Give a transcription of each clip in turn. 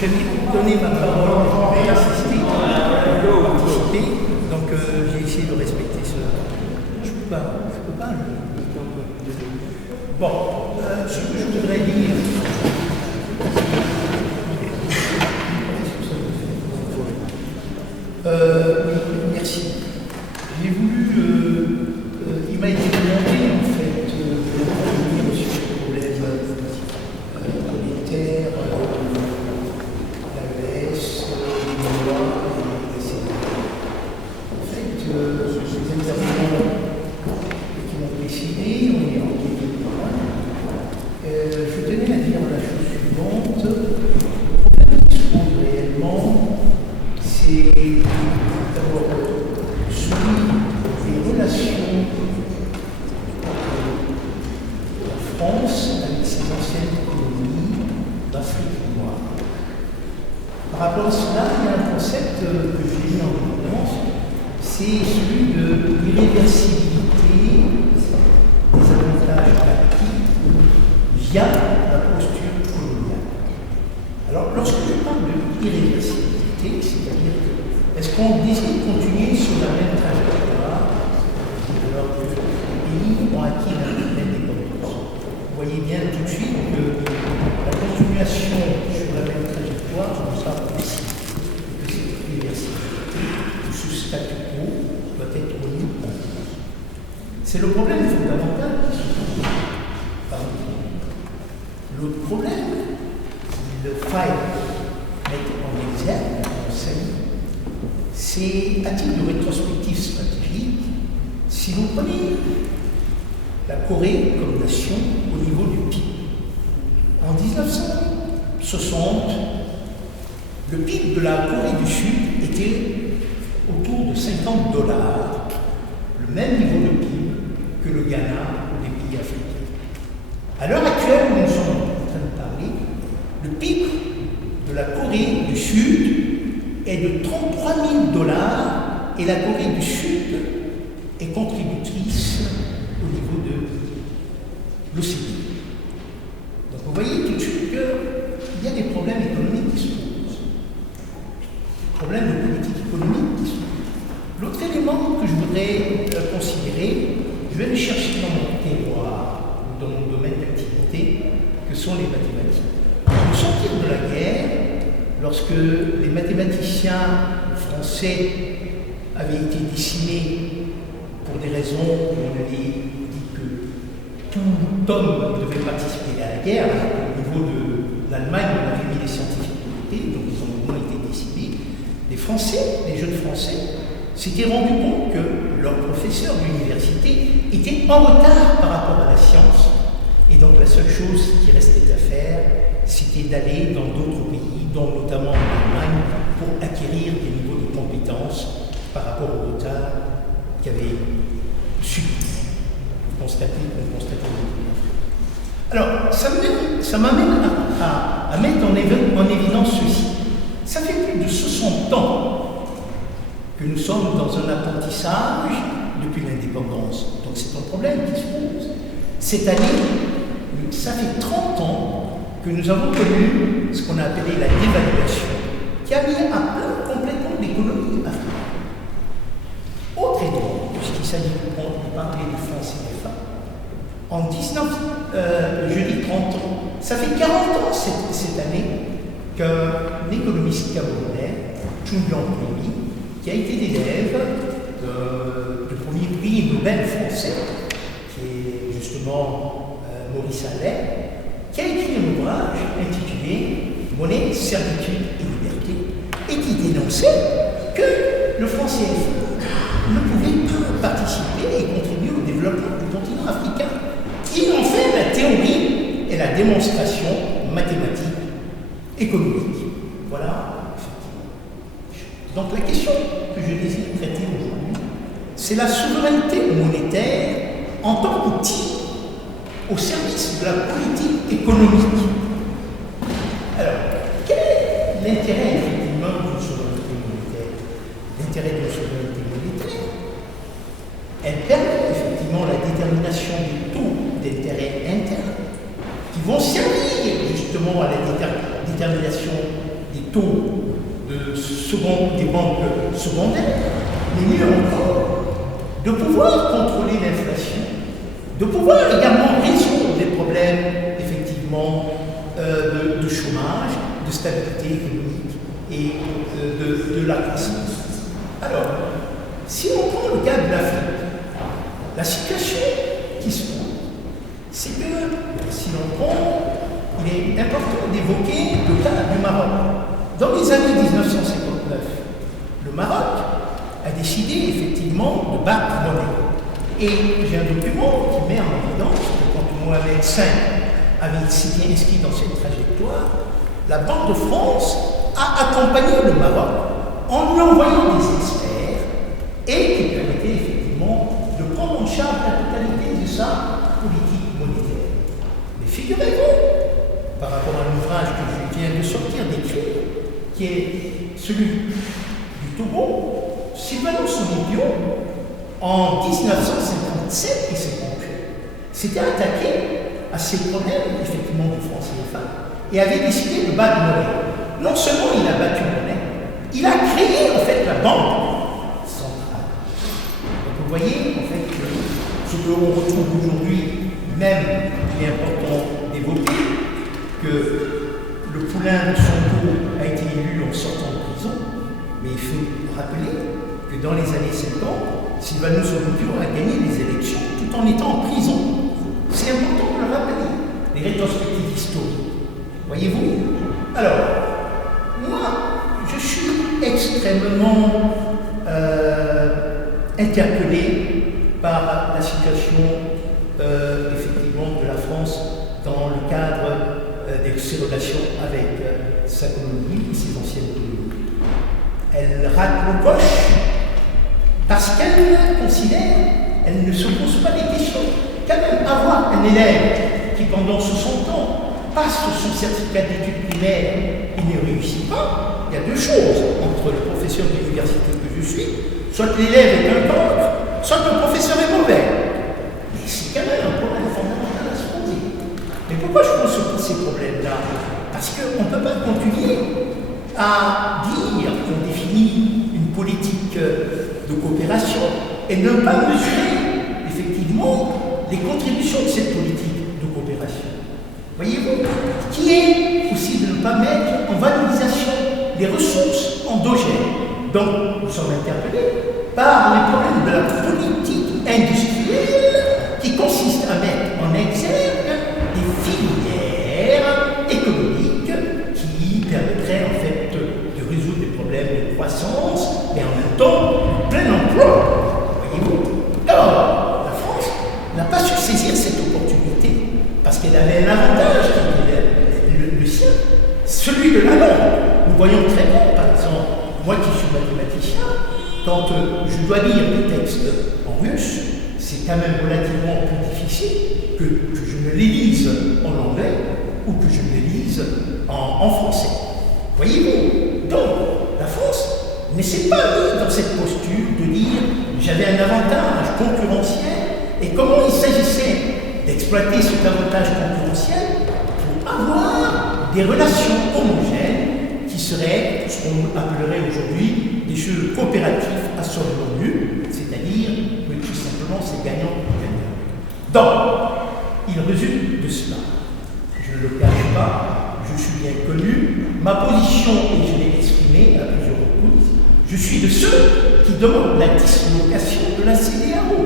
j'avais donné ma parole pour assister, participer, donc j'ai essayé de respecter cela. Je peux pas. Bon, ce que je voudrais dire. Merci. J'ai voulu. Il m'a été demandé en fait d'intervenir sur le problème monétaire, l'AES, les lois et les En fait, les intervenants qui m'ont précédé, on est en 2001. Je tenais à dire la chose suivante. Le problème qui se pose réellement, c'est d'abord celui des relations de la France avec ses anciennes colonies d'Afrique noire. Par rapport à cela, il y a un concept que j'ai mis en évidence, c'est celui de l'irréversibilité des avantages acquis via la posture coloniale. Alors, lorsque je parle de l'irréversibilité, c'est-à-dire que est-ce qu'on décide de continuer sur la même trajectoire alors que les pays ont acquis l'indépendance? Vous voyez bien tout de suite que la continuation sur la même trajectoire ne sera pas possible, que cette irréversibilité, que ce statu quo doit être remis en cause. C'est le problème fondamental qui se pose parmi nous. L'autre problème, le faille mettre en exergue, en scène, c'est à titre de rétrospective stratégique, si vous prenez la Corée comme nation au niveau du PIB. En 1960, le PIB de la Corée du Sud était autour de $50, le même niveau de PIB que le Ghana ou les pays africains. À l'heure actuelle où nous sommes en train de parler, le PIB de la Corée du Sud est de $33 000 et la Corée du Sud est contributrice au niveau de l'OCDE. Donc vous voyez tout de suite qu'il y a des problèmes économiques qui se posent, des problèmes de politique économique qui se posent. L'autre élément que je voudrais considérer, je vais le chercher dans mon terroir, dans mon domaine d'activité, que sont les mathématiques. Au sortir de la guerre, lorsque les mathématiciens français avaient été décimés pour des raisons où on avait dit que tout homme devait participer à la guerre, au niveau de l'Allemagne, on avait mis les scientifiques de côté, donc ils ont au moins été décimés. Les Français, les jeunes Français, s'étaient rendus compte que leurs professeurs de l'université étaient en retard par rapport à la science, et donc la seule chose qui restait à faire, c'était d'aller dans d'autres pays, dont notamment en Allemagne, pour acquérir des niveaux de compétences par rapport au retard qu'avaient subi. Vous constatez qu'on constate. Alors, ça m'amène à mettre en évidence ceci. Ça fait plus de 60 ans que nous sommes dans un apprentissage depuis l'indépendance. Donc c'est un problème qui se pose. Cette année, ça fait 30 ans que nous avons connu ce qu'on a appelé la dévaluation, qui a mis à plat complètement l'économie africaine. Autre élément, puisqu'il s'agit de parler de France et des femmes, en 30 ans, ça fait 40 ans cette année qu'un économiste camerounais, Chungyang Pemi, qui a été l'élève du premier prix Nobel français, qui est justement Maurice Allais, qui a écrit un ouvrage intitulé Monnaie, servitude et liberté, et qui dénonçait que le franc CFA ne pouvait pas participer et contribuer au développement du continent africain. Il en fait la théorie et la démonstration mathématique économique. Voilà. Donc la question que je désire traiter aujourd'hui, c'est la souveraineté monétaire en tant qu'outil au service de la politique économique. Alors, quel est l'intérêt effectivement d'une souveraineté monétaire? L'intérêt d'une souveraineté monétaire, elle permet effectivement la détermination des taux d'intérêt interne qui vont servir justement à la détermination des taux des banques secondaires, mais mieux encore, de pouvoir contrôler l'inflation, de pouvoir également résoudre les problèmes, effectivement, de chômage, de stabilité économique et de la croissance. Alors, si on prend le cas de l'Afrique, la situation qui se pose, c'est que, si l'on prend, il est important d'évoquer le cas du Maroc. Dans les années 1959, le Maroc a décidé effectivement de battre monnaie. Et j'ai un document qui met en évidence que quand Mohamed V avait été inscrit dans cette trajectoire, la Banque de France a accompagné le Maroc en lui envoyant des experts et qui permettaient effectivement de prendre en charge la totalité de sa politique monétaire. Mais figurez-vous, par rapport à l'ouvrage que je viens de sortir d'écrire, qui est celui du Togo, Sylvanus Olympio, en 1957, il s'est s'était attaqué à ces problèmes, effectivement, du franc CFA, et avait décidé de battre monnaie. Non seulement il a battu monnaie, il a créé, en fait, la banque centrale. Donc, vous voyez, en fait, ce que l'on retrouve aujourd'hui, même, il est important d'évoquer que le poulain de Sonko a été élu en sortant de prison, mais il faut rappeler que dans les années 50, Sylvanus Olympio a gagné les élections tout en étant en prison. C'est important de le rappeler, les rétrospectives historiques. Voyez-vous? Alors, moi, je suis extrêmement interpellé par la situation, effectivement, de la France dans le cadre de ses relations avec sa colonie et ses anciennes colonies. Elle rate le coche parce qu'elle considère, elle ne se pose pas des questions. Quand même avoir un élève qui pendant 60 ans passe son certificat d'études primaires et ne réussit pas, il y a deux choses entre le professeur d'université que je suis, soit l'élève est un cancre, soit le professeur est mauvais. Mais c'est quand même un problème fondamental à se poser. Mais pourquoi je pose ces problèmes-là? Parce qu'on ne peut pas continuer à dire qu'on définit une politique de coopération et ne pas mesurer effectivement les contributions de cette politique de coopération. Voyez-vous, qui est aussi de ne pas mettre en valorisation les ressources endogènes. Donc, nous sommes interpellés par les problèmes de la politique industrielle qui consiste à mettre en exergue des filières économiques qui permettraient en fait de résoudre des problèmes de croissance et en même temps plein emploi. Voyez-vous? Alors, la France n'a pas su saisir cette opportunité parce qu'elle avait un avantage qui était le sien, celui de la langue. Nous voyons très bien, par exemple, moi qui suis mathématicien, quand je dois lire des textes en russe, c'est quand même relativement plus difficile que je ne les lise en anglais ou que je les lise en français. Voyez-vous? Donc, la France ne s'est pas mise dans cette posture de dire j'avais un avantage concurrentiel et comment il s'agissait d'exploiter cet avantage concurrentiel pour avoir des relations homogènes qui seraient ce qu'on appellerait aujourd'hui des jeux coopératifs à solution nulle, c'est-à-dire que tout simplement c'est gagnant-gagnant. Donc, il résulte de cela. Je ne le cache pas, je suis bien connu, ma position, et je l'ai exprimée à plusieurs reprises, je suis de ceux qui demandent la dislocation de la CEDEAO.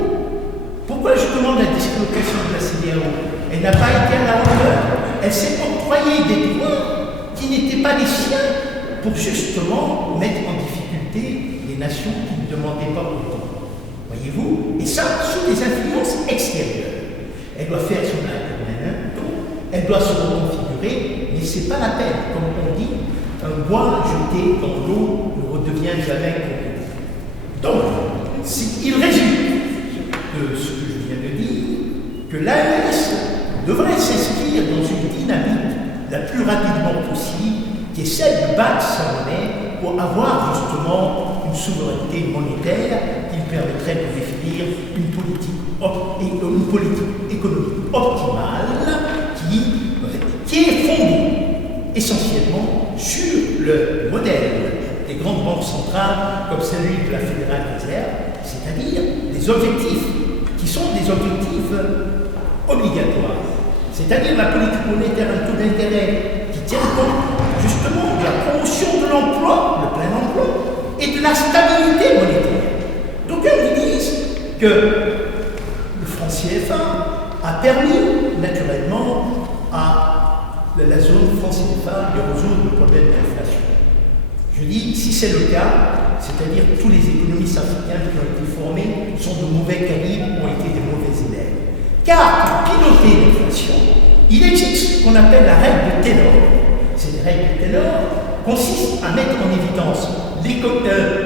Pourquoi je demande la dislocation de la CEDEAO? Elle n'a pas été à la hauteur. Elle s'est octroyée des droits qui n'étaient pas les siens pour justement mettre en difficulté les nations qui ne demandaient pas autant. Voyez-vous? Et ça, sous des influences extérieures. Elle doit faire son acte, elle doit se reconfigurer, mais ce n'est pas la peine. Comme on dit, un bois jeté dans l'eau ne redevient jamais compétent. Donc, il résulte de ce que je viens de dire que l'AES devrait s'inscrire dans une dynamique la plus rapidement possible, qui est celle de battre sa monnaie pour avoir justement une souveraineté monétaire qui permettrait de définir une politique économique optimale qui est fondée essentiellement sur le grandes banques centrales comme celui de la Fédérale Réserve, c'est-à-dire des objectifs qui sont des objectifs obligatoires. C'est-à-dire la politique monétaire, un taux d'intérêt qui tient compte justement de la promotion de l'emploi, le plein emploi, et de la stabilité monétaire. Donc ils disent que le franc CFA a permis naturellement à la zone franc CFA de résoudre le problème de l'inflation. Je dis, si c'est le cas, c'est-à-dire que tous les économistes africains qui ont été formés sont de mauvais calibre, ont été des mauvais élèves. Car pour piloter l'inflation, il existe ce qu'on appelle la règle de Taylor. Cette règle de Taylor consiste à mettre en évidence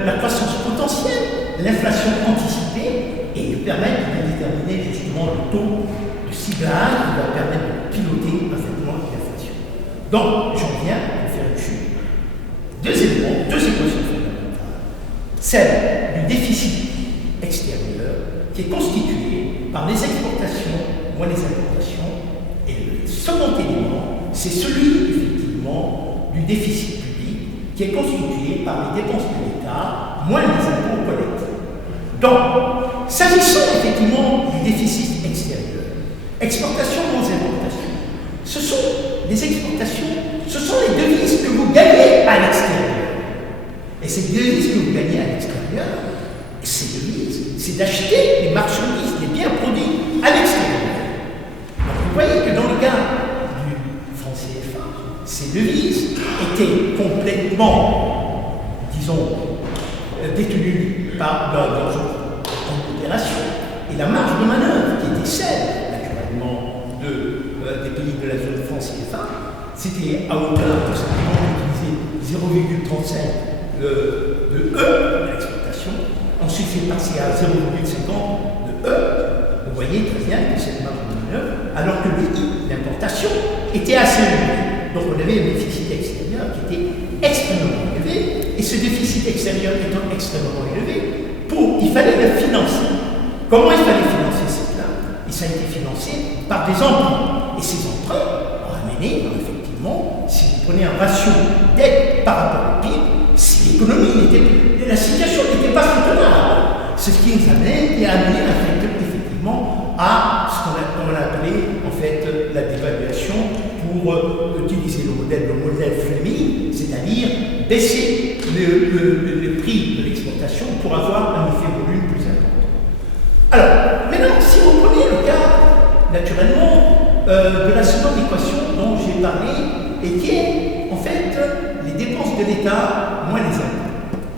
la croissance potentielle, l'inflation anticipée, et de permettre de déterminer justement le taux de ciblage qui va permettre de piloter parfaitement l'inflation. Donc, j'en viens à faire une chute. Deux éléments, deux équations fondamentales. Celle du déficit extérieur, qui est constitué par les exportations moins les importations, et le second élément, c'est celui, effectivement, du déficit public, qui est constitué par les dépenses de l'État moins les impôts collectés. Donc, s'agissant effectivement du déficit extérieur, exportation moins importation, ce sont les exportations, ce sont les devises que vous gagnez à l'extérieur. Et ces devises que vous gagnez à l'extérieur, ces devises, c'est d'acheter les marchandises, les biens produits à l'extérieur. Donc vous voyez que dans le cas du franc CFA, ces devises étaient complètement, disons, détenues par leur opération. Et la marge de manœuvre qui était celle, naturellement, des pays de la zone franc CFA, c'était à hauteur de simplement d'utiliser 0,35 de E de l'exportation. Ensuite, c'est passé à 0,50 de E. Vous voyez très bien que cette marge de manœuvre, alors que le I, l'importation, était assez élevé. Donc on avait un déficit extérieur qui était extrêmement élevé, et ce déficit extérieur étant extrêmement élevé, il fallait le financer. Comment il fallait financer cela? Et ça a été financé par des emprunts. Et ces emprunts ont amené, effectivement, si vous prenez un ratio dette par rapport au PIB, si l'économie la situation n'était pas soutenable. C'est ce qui nous amène et a amené effectivement à ce qu'on a appelé en fait la dévaluation pour utiliser le modèle Fleming, c'est-à-dire baisser le prix de l'exportation pour avoir un effet volume plus important. Alors, maintenant, si vous prenez le cas, naturellement, de la seconde équation dont j'ai parlé, et qui est, en fait, les dépenses de l'État moins les impôts.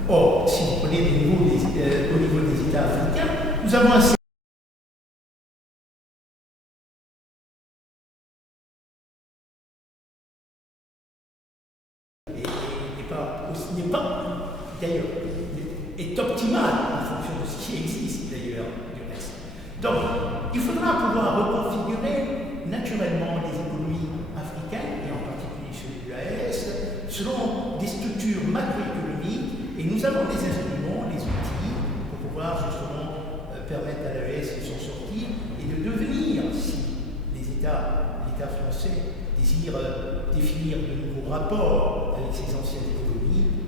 Or, si vous prenez au niveau des États africains, nous avons un n'est pas, d'ailleurs, est optimal en fonction de ce qui existe, d'ailleurs, du reste. Donc, il faudra pouvoir reconfigurer naturellement les économies africaines, et en particulier celui de l'AES, selon des structures macroéconomiques, et nous avons des instruments, des outils, pour pouvoir justement permettre à l'AES de s'en sortir, et de devenir, si l'État français désire définir de nouveaux rapports avec ses anciennes économies,